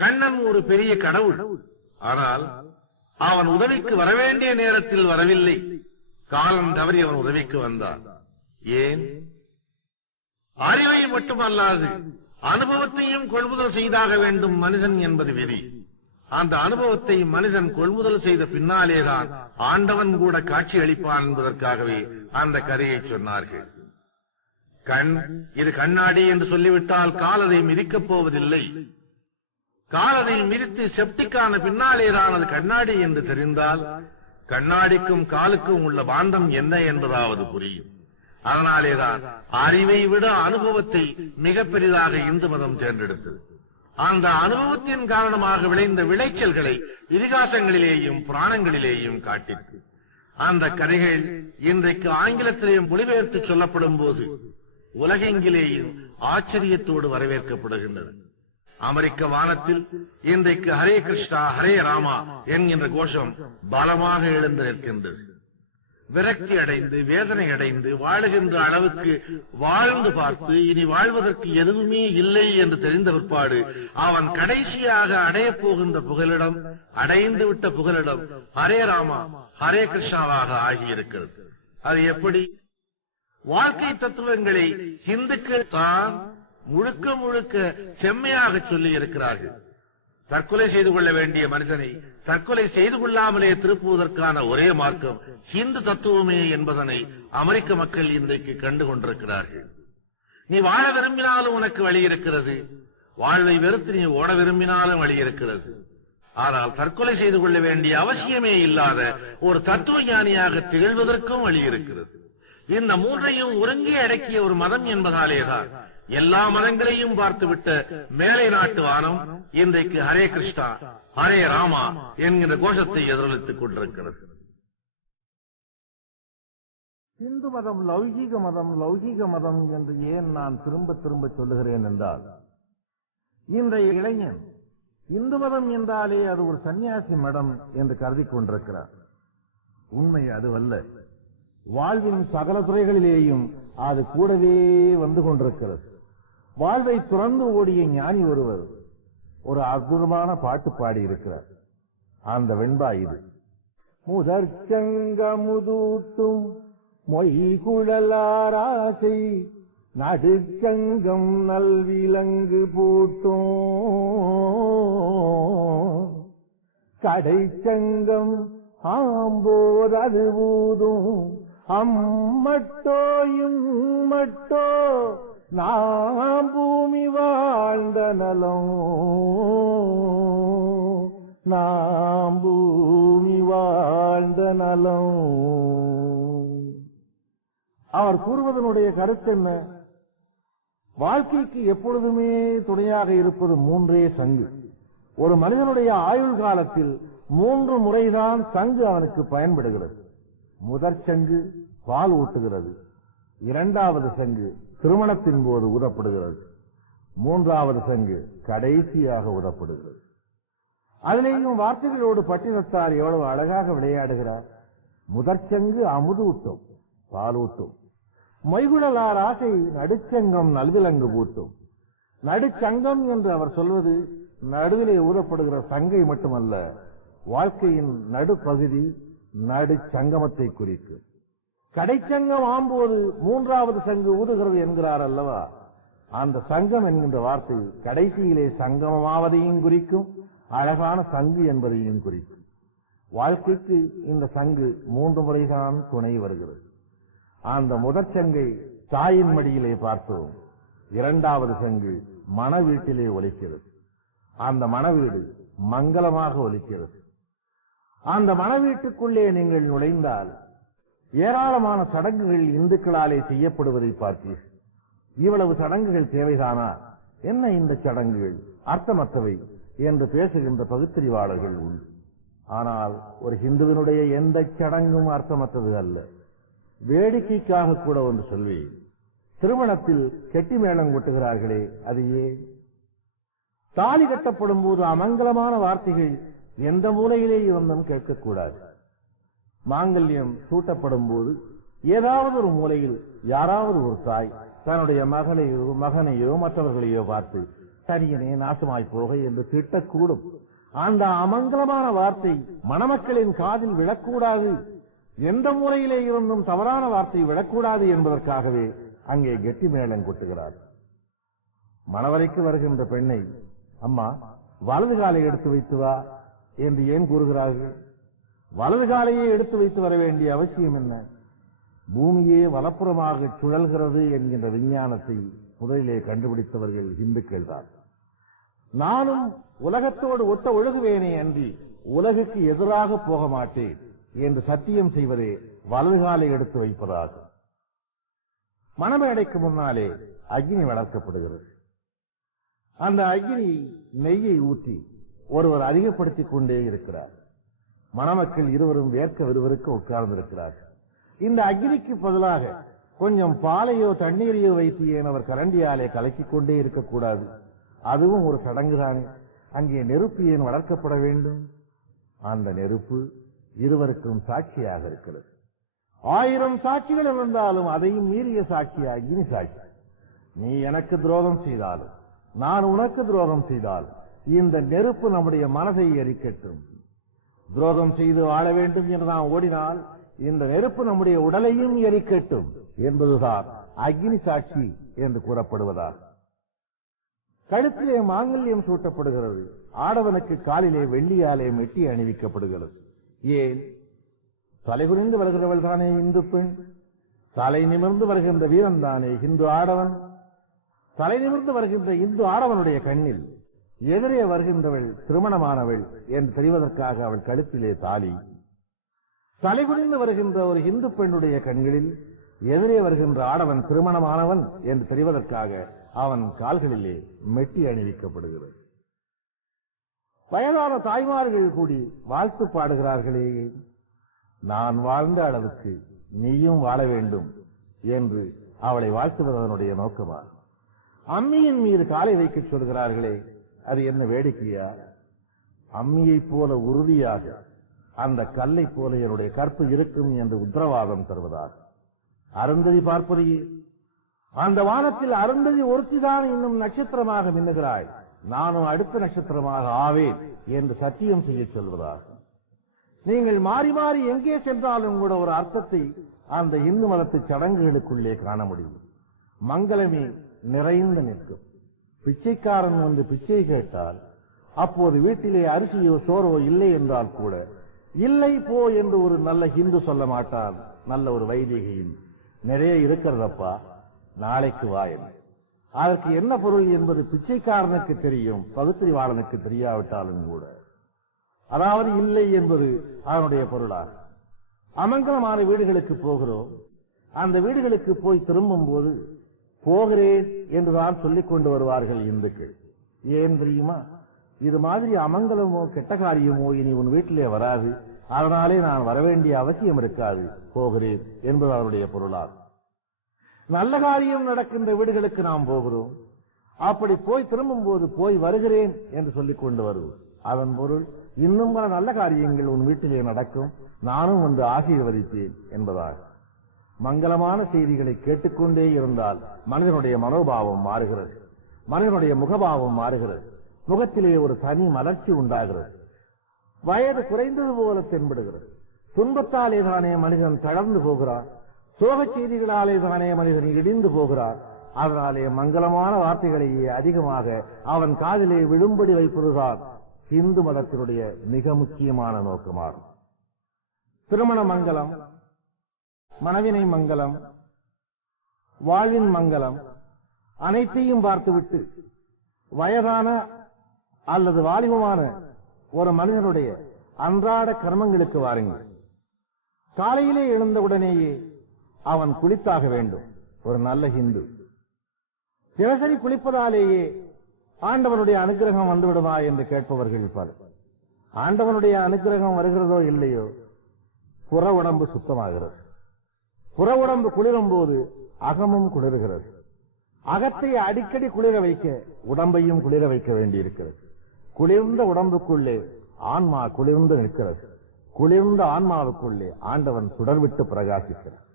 கண்ணன் ஒரு பெரிய கடவுள். ஆனால் அவன் உதவிக்கு வரவேண்டிய நேரத்தில் வரவில்லை. காலம் தவறி அவன் உதவிக்கு வந்தான். ஏன்? அறிவை மட்டுமல்லாது அனுபவத்தையும் கொள்முதல் செய்தாக வேண்டும் மனிதன் என்பது விதி. அந்த அனுபவத்தை மனிதன் கொள்முதல் செய்த பின்னாலேதான் ஆண்டவன் கூட காட்சி அளிப்பான் என்பதற்காகவே அந்த கதையை சொன்னார்கள். கண் இது கண்ணாடி என்று சொல்லிவிட்டால் கால் அதை மிதிக்கப் போவதில்லை. காலனை மிதித்து செப்டிக்கான பின்னாலேதானது கண்ணாடி என்று தெரிந்தால் கண்ணாடிக்கும் காலுக்கும் உள்ள பாந்தம் என்ன என்பதாவது புரியும். அதனாலேதான் அறிவை விட அனுபவத்தை மிக பெரிதாக இந்து மதம் தேர்ந்தெடுத்தது. அந்த அனுபவத்தின் காரணமாக விளைந்த விளைச்சல்களை இதிகாசங்களிலேயும் புராணங்களிலேயும் காட்டிற்று அந்த கதைகள் இன்றைக்கு ஆங்கிலத்திலேயும் மொழிபெயர்த்து சொல்லப்படும் போது உலகெங்கிலேயும் ஆச்சரியத்தோடு வரவேற்கப்படுகின்றன. அமெரிக்க வானத்தில் இன்றைக்கு ஹரே கிருஷ்ணா ஹரே ராமா என்கின்ற கோஷம் பலமாக எழுந்து நிற்கின்றது. விரக்தி அடைந்து வேதனை அடைந்து வாழுகின்ற அளவுக்கு வாழ்ந்து பார்த்து இனி வாழ்வதற்கு எதுவுமே இல்லை என்று தெரிந்த பிற்பாடு அவன் கடைசியாக அடையப் போகின்ற புகலிடம் அடைந்து விட்ட புகலிடம் ஹரே ராமா ஹரே கிருஷ்ணாவாக ஆகியிருக்கிறது. அது எப்படி? வாழ்க்கை தத்துவங்களை இந்துக்கள் தான் முழுக்க முழுக்க செம்மையாக சொல்லி இருக்கிறார்கள் தற்கொலை செய்து கொள்ள வேண்டிய மனிதனை தற்கொலை செய்து கொள்ளாமலே திருப்புவதற்கான ஒரே மார்க்கம் ஹிந்து தத்துவமே என்பதனை அமெரிக்க மக்கள் இன்றைக்கு கண்டு கொண்டிருக்கிறார்கள். நீ வாழ விரும்பினாலும் உனக்கு வழி இருக்கிறது. வாழ்வை வெறுத்து நீ ஓட விரும்பினாலும் வழி இருக்கிறது. ஆனால் தற்கொலை செய்து கொள்ள வேண்டிய அவசியமே இல்லாத ஒரு தத்துவ ஞானியாக திகழ்வதற்கும் வழி இருக்கிறது. இந்த மூன்றையும் ஒருங்கே அடக்கிய ஒரு மதம் என்பதாலேதான் எல்லா மதங்களையும் பார்த்துவிட்ட மேலை நாட்டு வானம் இன்றைக்கு ஹரே கிருஷ்ணா ஹரே ராமா என்கிற கோஷத்தை எதிரொலித்துக் கொண்டிருக்கிறது. இந்து மதம் லௌகீக மதம் லௌகீக மதம் என்று ஏன் நான் திரும்ப திரும்ப சொல்லுகிறேன் என்றால் இன்றைய இளைஞன் இந்து மதம் என்றாலே அது ஒரு சன்னியாசி மடம் என்று கருதி கொண்டிருக்கிறார். உண்மை அதுவல்ல. வாழ்வின் சகல துறைகளிலேயும் அது கூடவே வந்து கொண்டிருக்கிறது. வாழ்வை துறந்து ஓடிய ஞானி ஒருவர் ஒரு அற்புதமான பாட்டு பாடி இருக்கிறார். அந்த வெண்பா இது. முதற்சங்கமுதூட்டும் மொய்குழலாராசை நடுச்சங்கம் நல்விலங்கு பூட்டும். கடைச்சங்கம் ஆம்போதது ஊதும். அம்மட்டோயும் மட்டோ நாம் பூமி வாழ்ந்த நலம். நாம் பூமி வாழ்ந்த நலம். அவர் கூறுவதனுடைய கருத்து என்ன? வாழ்க்கைக்கு எப்பொழுதுமே துணையாக இருப்பது மூன்றே சங்கு. ஒரு மனிதனுடைய ஆயுள் காலத்தில் மூன்று முறைதான் சங்கு அவனுக்கு பயன்படுகிறது. முதற் சங்கு பால் ஊட்டுகிறது. இரண்டாவது சங்கு திருமணத்தின் போது ஊதப்படுகிறது மூன்றாவது சங்கு கடைசியாக ஊதப்படுகிறது அதிலேயும் வார்த்தைகளோடு பட்டினத்தார் எவ்வளவு அழகாக விளையாடுகிறார். முதற்சங்கு அமுதூட்டும் பாலூட்டும். மொய்குழலார் ஆசை நடுச்சங்கம் நல்விலங்கு பூட்டும். நடுச்சங்கம் என்று அவர் சொல்வது நடுவிலே ஊறப்படுகிற சங்கை மட்டுமல்ல வாழ்க்கையின் நடுப்பகுதி நடுச்சங்கமத்தை குறிக்கும். கடைச்சங்கம் ஆம்போது மூன்றாவது சங்கு ஊதுகிறது என்கிறார் அல்லவா? அந்த சங்கம் என்கின்ற வார்த்தை கடைசியிலே சங்கமமாவதையும் குறிக்கும் அழகான சங்கு என்பதையும் குறிக்கும். வாழ்க்கைக்கு இந்த சங்கு மூன்று முறைதான் துணை வருகிறது. அந்த முதற் சங்கை தாயின் மடியிலே பார்த்தோம். இரண்டாவது சங்கு மன வீட்டிலே ஒலிக்கிறது. அந்த மனவீடு மங்களமாக ஒலிக்கிறது. அந்த மன வீட்டுக்குள்ளே நீங்கள் நுழைந்தால் ஏராளமான சடங்குகள் இந்துக்களாலே செய்யப்படுவதை பார்த்தீர்கள். இவ்வளவு சடங்குகள் தேவைதானா? என்ன இந்த சடங்குகள்? அர்த்தமற்றவை என்று பேசுகின்ற பகுத்தறிவாளர்கள் உண்டு. ஆனால் ஒரு ஹிந்துவினுடைய எந்த சடங்கும் அர்த்தமற்றது அல்ல. வேடிக்கைக்காக கூட ஒன்று சொல்வேன். திருமணத்தில் கெட்டி மேளம் கொட்டுகிறார்களே அது ஏன்? தாலி கட்டப்படும் போது அமங்கலமான வார்த்தைகள் எந்த மூலையிலே இருந்தும் கேட்கக்கூடாது. மாங்கல்யம் சூட்டப்படும் போது ஏதாவது ஒரு மூலையில் யாராவது ஒரு தாய் தன்னுடைய மகளையோ மகனையோ மற்றவர்களையோ பார்த்து தனியனே நாசமாய் போக என்று திட்டக்கூடும். அந்த அமங்கலமான வார்த்தை மணமக்களின் காதில் விழக்கூடாது. எந்த மூலையிலே இருந்தும் தவறான வார்த்தை விழக்கூடாது என்பதற்காகவே அங்கே கெட்டி மேளம் கொட்டுகிறார். மணவரைக்கு வருகின்ற பெண்ணை அம்மா வலது காலை எடுத்து வைத்து வா என்று ஏன் கூறுகிறார்கள்? வலது காலையே எடுத்து வைத்து வர வேண்டிய அவசியம் என்ன? பூமியே வலப்புறமாக சுழல்கிறது என்கின்ற விஞ்ஞானத்தை முதலிலே கண்டுபிடித்தவர்கள் இந்துக்கள் தான். நானும் உலகத்தோடு ஒட்ட ஒழுகுவேனே அன்றி உலகுக்கு எதிராக போக மாட்டேன் என்று சத்தியம் செய்வதே வலது காலை எடுத்து வைப்பதாகும். மணமேடைக்கு முன்னாலே அக்னி வளர்க்கப்படுகிறது. அந்த அக்னி நெய்யை ஊற்றி ஒருவர் அதிகப்படுத்திக் கொண்டே இருக்கிறார். மணமக்கள் இருவரும் வேர்க்க விறுவிறுக்க உட்கார்ந்திருக்கிறார்கள். இந்த அக்னிக்கு பதிலாக கொஞ்சம் பாலையோ தண்ணீரையோ வைத்து ஏனவர் அவர் கரண்டியாலே கலக்கிக் கொண்டே இருக்கக்கூடாது? அதுவும் ஒரு சடங்குதான் அங்கே நெருப்பு ஏன் வளர்க்கப்பட வேண்டும்? அந்த நெருப்பு இருவருக்கும் சாட்சியாக இருக்கிறது. ஆயிரம் சாட்சிகள் இருந்தாலும் அதையும் மீறிய சாட்சி அக்னி சாட்சி. நீ எனக்கு துரோகம் செய்தாலும் நான் உனக்கு துரோகம் செய்தால் இந்த நெருப்பு நம்முடைய மனதை எரிக்கட்டும். துரோகம் செய்து வாழ வேண்டும் என்று நாம் ஓடினால் இந்த நெருப்பு நம்முடைய உடலையும் எரிக்கட்டும் என்பதுதான் அக்னி சாட்சி என்று கூறப்படுவதால். கழுத்திலே மாங்கல்யம் சூட்டப்படுகிறது. ஆடவனுக்கு காலிலே வெள்ளியாலே மெட்டி அணிவிக்கப்படுகிறது. ஏன்? தலைகுனிந்து வருகிறவள் தானே இந்து பெண். தலை நிமிர்ந்து வருகின்ற வீரன் தானே இந்து ஆடவன். தலை நிமிர்ந்து வருகின்ற இந்து ஆடவனுடைய கண்ணில் எதிரே வருகின்றவள் திருமணமானவள் என்று தெரிவதற்காக அவள் கழுத்திலே தாலி. தலைகுனிந்து வருகின்ற ஒரு இந்து பெண்ணுடைய கண்களில் எதிரே வருகின்ற ஆடவன் திருமணமானவன் என்று தெரிவதற்காக அவன் கால்களிலே மெட்டி அணிவிக்கப்படுகிறது. வயதான தாய்மார்கள் கூடி வாழ்த்து பாடுகிறார்களே. நான் வாழ்ந்த அளவுக்கு நீயும் வாழ வேண்டும் என்று அவளை வாழ்த்துவதனுடைய நோக்கமாகும் அம்மியின் மீது காலை வைக்கச் சொல்கிறார்களே. அது என்ன வேடிக்கையா? அம்மியைப் போல உறுதியாக அந்த கல்லை போல என்னுடைய கற்பு இருக்கும் என்று உத்தரவாதம் தருவதாக. அருந்ததி பார்ப்பதையே அந்த வானத்தில் அருந்ததி ஒருத்திதான் இன்னும் நட்சத்திரமாக மின்னுகிறாய். நானும் அடுத்த நட்சத்திரமாக ஆவேன் என்று சத்தியம் செய்ய சொல்வதாக. நீங்கள் மாறி மாறி எங்கே சென்றாலும் கூட ஒரு அர்த்தத்தை அந்த இந்து மதத்து சடங்குகளுக்குள்ளே காண முடியும். மங்களமே நிறைந்து நிற்கும். பிச்சைக்காரன் வந்து பிச்சை கேட்டால் அப்போது வீட்டிலே அரிசியோ சோறோ இல்லை என்றால் கூட இல்லை போ என்று ஒரு நல்ல ஹிந்து சொல்ல மாட்டான் நல்ல ஒரு வைதிகையின். நிறைய இருக்கிறதப்பா நாளைக்கு வா அதற்கு என்ன பொருள் என்பது பிச்சைக்காரனுக்கு தெரியும் பகுத்தறிவாளனுக்கு தெரியாவிட்டாலும் கூட. அதாவது இல்லை என்பது அவனுடைய பொருளாகும். அமங்கலமான வீடுகளுக்கு போகிறோம். அந்த வீடுகளுக்கு போய் திரும்பும் போது போகிறேன் என்றுதான் சொல்லிக் கொண்டு வருவார்கள் இந்துக்கள் ஏன் தெரியுமா? இது மாதிரி அமங்கலமோ கெட்ட காரியமோ இனி உன் வீட்டிலே வராது. அதனாலே நான் வரவேண்டிய அவசியம் இருக்காது. போகிறேன் என்பது அவருடைய பொருளாகும் நல்ல காரியம் நடக்கின்ற வீடுகளுக்கு நாம் போகிறோம். அப்படி போய் திரும்பும் போது போய் வருகிறேன் என்று சொல்லிக் கொண்டு வருவோம். அதன் பொருள் இன்னும் பல நல்ல காரியங்கள் உன் வீட்டிலே நடக்கும். நானும் வந்து ஆசீர்வதித்தேன் என்பதாகும் மங்களமான செய்திகளை கேட்டுக்கொண்டே இருந்தால் மனிதனுடைய மனோபாவம் மாறுகிறது. மனிதனுடைய முகபாவம் மாறுகிறது. முகத்திலே ஒரு தனி மலர்ச்சி உண்டாகிறது. வயது குறைந்தது போல தென்படுகிறது. துன்பத்தாலே தானே மனிதன் தளர்ந்து போகிறான். சோகச் செய்திகளாலே தானே மனிதன் இடிந்து போகிறார் அதனாலே மங்களமான வார்த்தைகளையே அதிகமாக அவன் காதிலே விழும்படி வைப்பதுதான் இந்து மதத்தினுடைய மிக முக்கியமான நோக்கமாகும். திருமண மங்கலம் மனவினை மங்கலம் வாழ்வின் மங்கலம் அனைத்தையும் பார்த்துவிட்டு வயதான அல்லது வாலிபமான ஒரு மனிதனுடைய அன்றாட கர்மங்களுக்கு வாருங்கள். காலையிலே எழுந்தவுடனேயே அவன் குளித்தாக வேண்டும். ஒரு நல்ல ஹிந்து. தினசரி குளிப்பதாலேயே ஆண்டவனுடைய அனுகிரகம் வந்துவிடுமா என்று கேட்பவர்கள் பலர் ஆண்டவனுடைய அனுகிரகம் வருகிறதோ இல்லையோ புற உடம்பு சுத்தமாகிறது. புற உடம்பு குளிரும் போது அகமும் குளிர்கிறது. அகத்தை அடிக்கடி குளிர வைக்க உடம்பையும் குளிர வைக்க வேண்டியிருக்கிறது. குளிர்ந்த உடம்புக்குள்ளே ஆன்மா குளிர்ந்து நிற்கிறது. குளிர்ந்த ஆன்மாவுக்குள்ளே ஆண்டவன் சுடர்விட்டு பிரகாசிக்கிறார்.